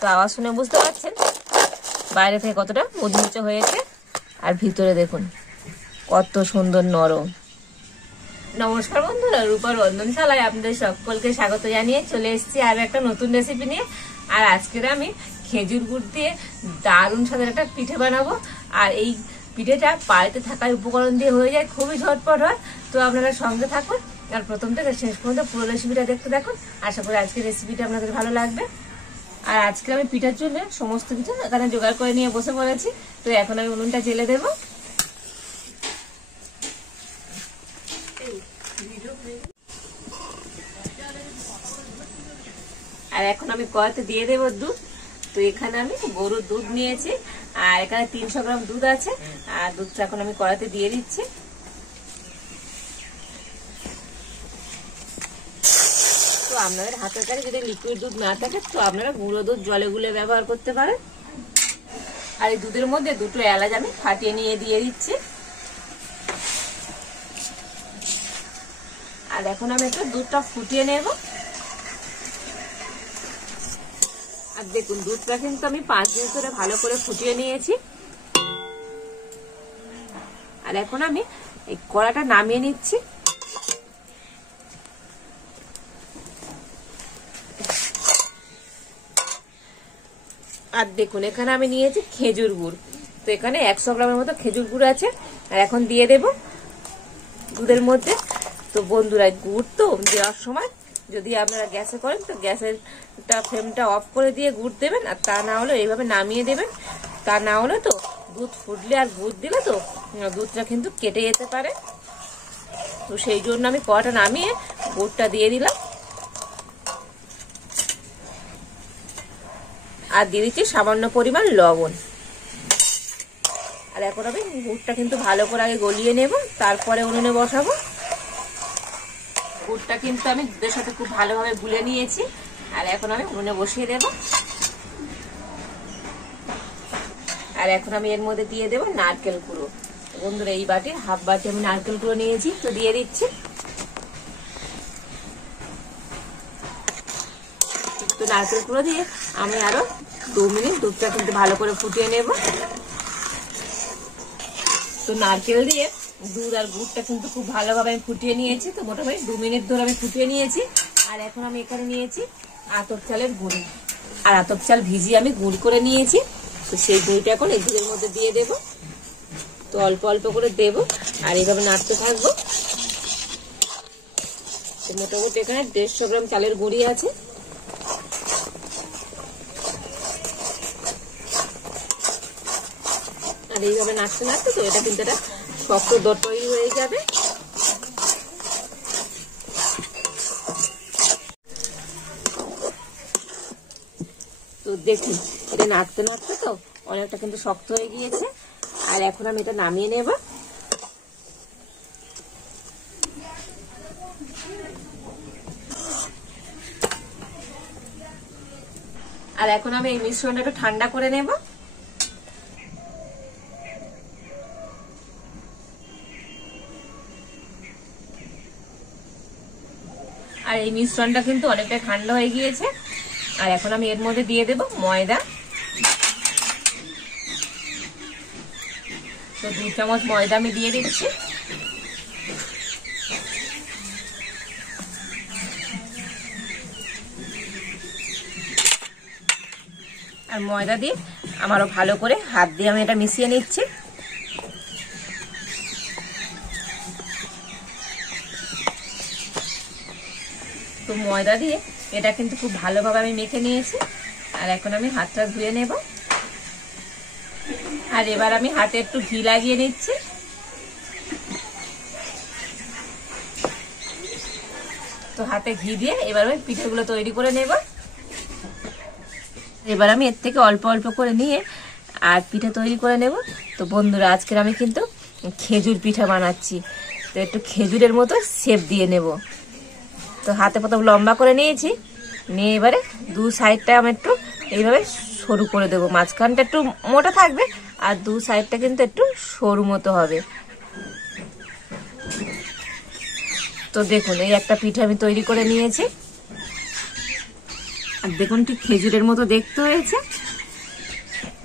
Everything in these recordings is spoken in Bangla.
তো আওয়াজ শুনে বুঝতে পারছেন বাইরে থেকে কতটা মুচমুচে হয়েছে, আর ভিতরে দেখুন কত সুন্দর নরম। নমস্কার বন্ধুরা, রূপার রন্ধনশালায় আপনাদের সকলকে স্বাগত জানিয়ে চলে এসেছি আর একটা নতুন রেসিপি নিয়ে। আর আজকের আমি খেজুর গুড় দিয়ে দারুণ স্বাদের একটা পিঠে বানাবো। আর এই পিঠেটা বাড়িতে থাকার উপকরণ দিয়ে হয়ে যায়, খুবই ঝটপট হয়। তো আপনারা সঙ্গে থাকুন আর প্রথম থেকে শেষ পর্যন্ত পুরো রেসিপিটা দেখতে দেখুন। আশা করি আজকের রেসিপিটা আপনাদের ভালো লাগবে। আর আজকে আমি পিঠার জন্য সমস্ত কিছু এখানে জোগাড় করে নিয়ে বসে পড়েছি। তো এখন আমি উনুনটা জেলে দেবো। আর এখন আমি কড়াইতে দিয়ে দেবো দুধ। তো এখানে আমি গরুর দুধ নিয়েছি আর এখানে 300 গ্রাম দুধ আছে। আর দুধটা এখন আমি কড়াইতে দিয়ে দিচ্ছি। তো আপনাদের হাতের কাছে যদি লিকুইড দুধ না থাকে তো আপনারা গুঁড়ো দুধ জলে গুলে ব্যবহার করতে পারেন। আর এই দুধের মধ্যে দুটো এলাচ আমি ফাটিয়ে নিয়ে দিয়ে দিচ্ছি। আর এখন আমি একটু দুধটা ফুটিয়ে নেব। আর দেখুন দুধটা কিন্তু আমি 5 মিনিট ধরে ভালো করে ফুটিয়ে নিয়েছি। আর এখন আমি এই কড়াটা নামিয়ে নিচ্ছি। আর দেখুন এখানে আমি নিয়েছি খেজুর গুড়। তো এখানে 100 গ্রামের মতো খেজুর গুড় আছে। আর এখন দিয়ে দেব দুধের মধ্যে। তো বন্ধুরা গুড় তো দেওয়ার সময় যদি আপনারা গ্যাসে করেন তো গ্যাসের ফ্লেমটা অফ করে দিয়ে গুড় দেবেন। আর তা না হলে এইভাবে নামিয়ে দেবেন। তা না হলে তো দুধ ফুটলে আর গুড় দিলে তো দুধটা কিন্তু কেটে যেতে পারে। তো সেই জন্য আমি কড়াটা নামিয়ে গুড়টা দিয়ে দিলাম। আর দিয়ে দিচ্ছি সামান্য পরিমাণ লবণ। আর এখন আমি গুড়টা কিন্তু ভালো করে আগে গলিয়ে নেব, তারপরে উনুনে বসাবো। গুড়টা কিন্তু আমি দুধের সাথে খুব ভালোভাবে গুলে নিয়েছি। আর এখন আমি উনুনে বসিয়ে দেব। আর এখন আমি এর মধ্যে দিয়ে দেব নারকেল গুঁড়ো। বন্ধুরা এই বাটির হাফ বাটি আমি নারকেল গুঁড়ো নিয়েছি, তো দিয়ে দিচ্ছি। তো নারকেল গুঁড়ো দিয়ে আমি আরো 2 মিনিট দুধটা কিন্তু ভালো করে ফুটিয়ে নেব। তো নারকেল দিয়ে দুধ আর গুড়টা কিন্তু খুব ভালোভাবে আমি ফুটিয়ে নিয়েছি। তো মোটামুটি 2 মিনিট ধরে আমি ফুটিয়ে নিয়েছি। আর এখন আমি এখানে নিয়েছি আতপ চালের গুঁড়ি। আর আতপ চাল ভিজিয়ে আমি গুঁড় করে নিয়েছি। তো সেই গুঁড়িটা এখন এই দুধের মধ্যে দিয়ে দেব। তো অল্প অল্প করে দেব আর এইভাবে নাড়তে থাকবো। তো মোটামুটি এখানে 150 গ্রাম চালের গুঁড়ি আছে। আর এইভাবে নাড়তে নাড়তে তো এটা কিন্তু একটা শক্ত ডো তৈরি হয়ে যাবে। তো দেখুন এটা নাড়তে নাড়তে তো অনেকটা কিন্তু শক্ত হয়ে গিয়েছে। আর এখন আমি এটা নামিয়ে নেব। আর এখন আমি এই মিশ্রণটা একটু ঠান্ডা করে নেব। আর এই মিশ্রণটা কিন্তু অনেকটা ঠান্ডা হয়ে গিয়েছে। আর এখন আমি এর মধ্যে দিয়ে দেব ময়দা। তো 2 চামচ ময়দা আমি দিয়ে দিচ্ছি। আর ময়দা দিয়ে আমারও ভালো করে হাত দিয়ে আমি এটা মিশিয়ে নিচ্ছি। তো ময়দা দিয়ে এটা কিন্তু খুব ভালোভাবে আমি মেখে নিয়েছি। আর এখন আমি হাতটা ধুয়ে নেব। আর এবার আমি হাতে একটু ঘি লাগিয়ে নিচ্ছি। তো হাতে ঘি দিয়ে এবার আমি পিঠেগুলো তৈরি করে নেব। এবার আমি এর থেকে অল্প অল্প করে নিয়ে আর পিঠে তৈরি করে নেব। তো বন্ধুরা আজকের আমি কিন্তু খেজুর পিঠা বানাচ্ছি। তো একটু খেজুরের মতো শেপ দিয়ে নেব। তো হাতে প্রথম লম্বা করে নিয়েছি, নিয়ে এবারে 2 সাইডটা আমি একটু এইভাবে সরু করে দেবো। মাঝখানটা একটু মোটা থাকবে আর 2 সাইডটা কিন্তু একটু সরু মতো হবে। তো দেখুন এই একটা পিঠা আমি তৈরি করে নিয়েছি। আর দেখুন ঠিক খেজুরের মতো দেখতে হয়েছে।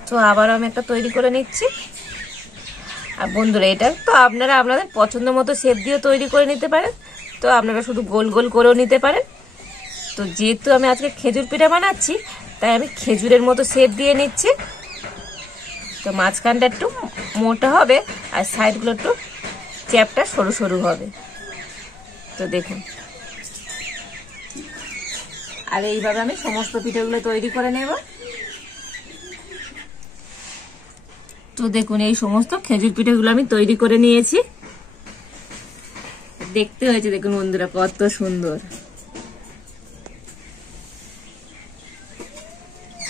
তো আবার আমি একটা তৈরি করে নিচ্ছি। আর বন্ধুরা, এটা তো আপনারা আপনাদের পছন্দ মতো শেপ দিয়ে তৈরি করে নিতে পারেন। তো আপনারা শুধু গোল গোল করেও নিতে পারেন। তো যেহেতু আমি আজকে খেজুর পিঠা বানাচ্ছি, তাই আমি খেজুরের মতো শেপ দিয়ে নিচ্ছি। তো মাঝখানটা একটু মোটা হবে আর সাইডগুলো একটু চ্যাপটা সরু সরু হবে। তো দেখুন, আর এইভাবে আমি সমস্ত পিঠেগুলো তৈরি করে নেব। তো দেখুন, এই সমস্ত খেজুর পিঠেগুলো আমি তৈরি করে নিয়েছি। দেখতে হয়েছে দেখুন বন্ধুরা কত সুন্দর।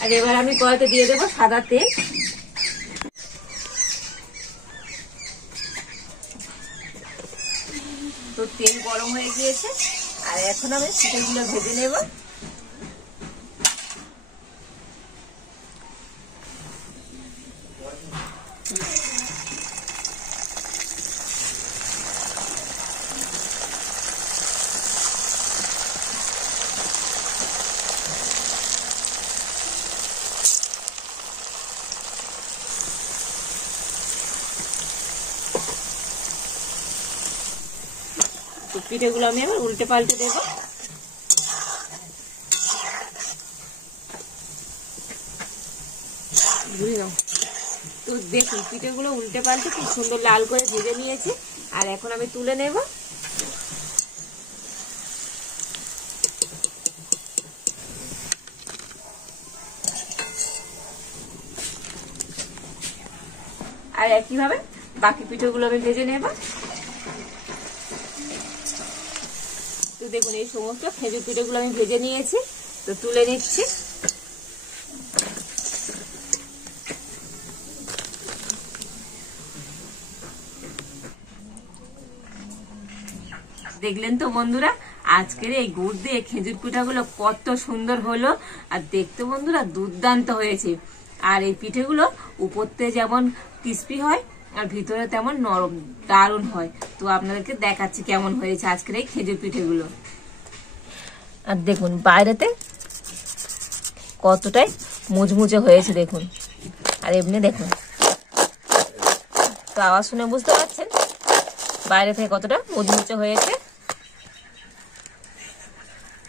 আর এবার আমি কড়াইতে দিয়ে দেবো সাদা তেল। তো তেল গরম হয়ে গিয়েছে, আর এখন আমি পিঠেগুলো ভেজে নেব। তো পিঠেগুলো আমি আবার উল্টে পাল্টে দেবো। তো দেখুন, পিঠেগুলো উল্টে পাল্টে খুব সুন্দর লাল করে ভেজে নিয়েছি। আর এখন আমি তুলে নেব। আর একইভাবে বাকি পিঠেগুলো আমি ভেজে নেব। তো দেখুন, এই সমস্ত খেজুর পিঠেগুলো আমি ভেজে নিয়েছি। তো তুলে নিচ্ছি। দেখলেন তো বন্ধুরা, আজকের এই গুড় দিয়ে খেজুর পিঠাগুলো কত সুন্দর হলো। আর দেখতে বন্ধুরা দুর্দান্ত হয়েছে। আর এই পিঠেগুলো উপরতে যেমন ক্রিস্পি হয় আর ভিতরে তেমন নরম, দারুণ হয়। তো আপনাদেরকে দেখাচ্ছি কেমন হয়েছে আজকের এই খেজুর পিঠেগুলো। আর দেখুন বাইরেতে কতটাই মুচমুচে হয়েছে দেখুন। আর এমনি দেখুন, তো আওয়াজ শুনে বুঝতে পারছেন বাইরে থেকে কতটা মুচমুচে হয়েছে।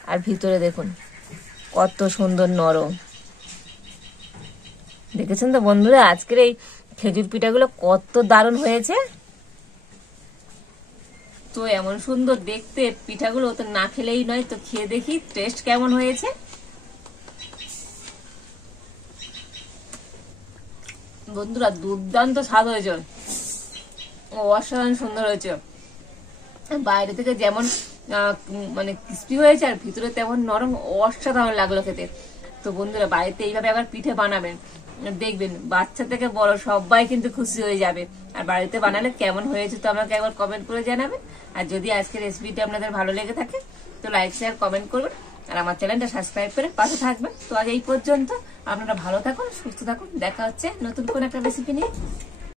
আর ভিতরে দেখুন কত সুন্দর নরম। দেখেছেন তো বন্ধুরা, আজকের এই খেজুর পিঠাগুলো কত দারুণ হয়েছে। তো এমন সুন্দর দেখতে পিঠাগুলো তো না খেলেই নয়। তো খেয়ে দেখি টেস্ট কেমন হয়েছে। বন্ধুরা দুর্দান্ত স্বাদ হয়েছে, অসাধারণ সুন্দর হয়েছে। বাইরে থেকে যেমন মানে ক্রিস্পি হয়েছে আর ভিতরে তেমন নরম, অসাধারণ লাগলো খেতে। তো বন্ধুরা বাড়িতে এইভাবে আবার পিঠে বানাবেন, দেখবেন বাচ্চা থেকে বড় সবাই কিন্তু খুশি হয়ে যাবে। আর বাড়িতে বানালে কেমন হয়েছে তো আমাকে একবার কমেন্ট করে জানাবেন। আর যদি আজকের রেসিপিটা আপনাদের ভালো লেগে থাকে তো লাইক শেয়ার কমেন্ট করবেন। আর আমার চ্যানেলটা সাবস্ক্রাইব করে পাশে থাকবেন। তো আজ এই পর্যন্ত, আপনারা ভালো থাকুন, সুস্থ থাকুন। দেখা হচ্ছে নতুন কোন একটা রেসিপি নিয়ে।